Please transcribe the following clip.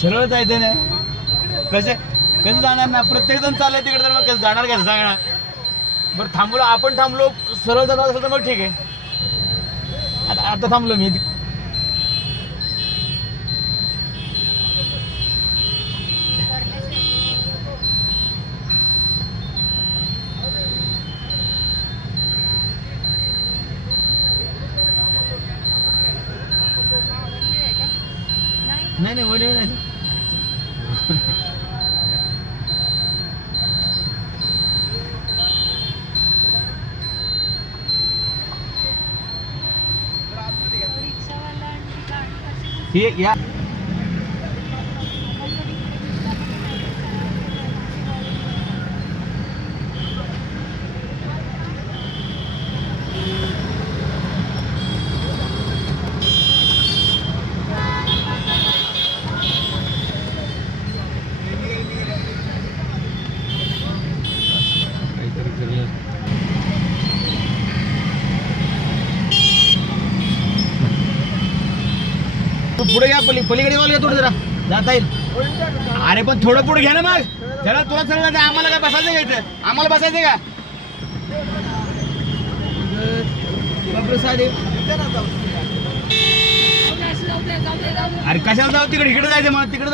सरळ जायचं ना. कसं कसं जाणार ना, प्रत्येक जण चाललंय तिकडे, तर मग कसं जाणार, कसं सांगणार. बरं थांबलो, आपण थांबलो, सरळ जाणार असेल तर मग ठीक आहे. आता थांबलो मी. नाही वन नाही. हे या पुढे घ्या, पलीकडे वाल घ्या थोडं, जरा जाता येईल. अरे पण थोडं पुढे घ्या ना मग. त्याला तुला सगळं आम्हाला काय बसायचं घ्यायचं, आम्हाला बसायचं का. अरे कशाला जाऊ तिकडे, इकडे जायचं मला, तिकडे